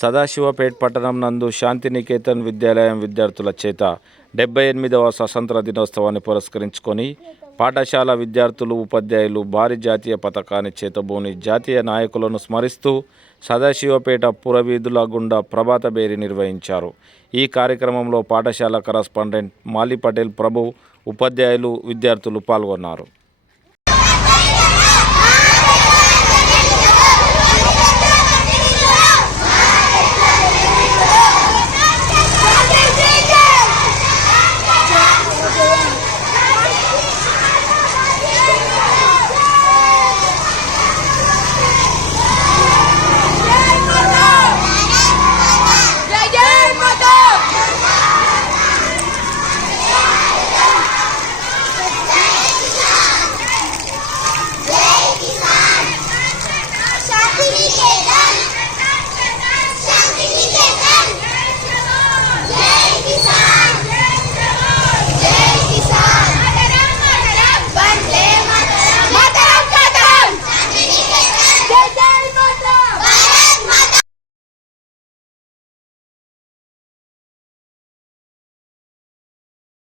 సదాశివపేట్ పట్టణం నందు శాంతినికేతన్ విద్యాలయం విద్యార్థుల చేత 78వ స్వతంత్ర దినోత్సవాన్ని పురస్కరించుకొని పాఠశాల విద్యార్థులు ఉపాధ్యాయులు భారీ జాతీయ పతాకాన్ని చేతబూని జాతీయ నాయకులను స్మరిస్తూ సదాశివపేట పురవీధుల గుండా ప్రభాత బేరీ నిర్వహించారు. ఈ కార్యక్రమంలో పాఠశాల కరస్పాండెంట్ మాలి పటేల్ ప్రభు, ఉపాధ్యాయులు, విద్యార్థులు పాల్గొన్నారు.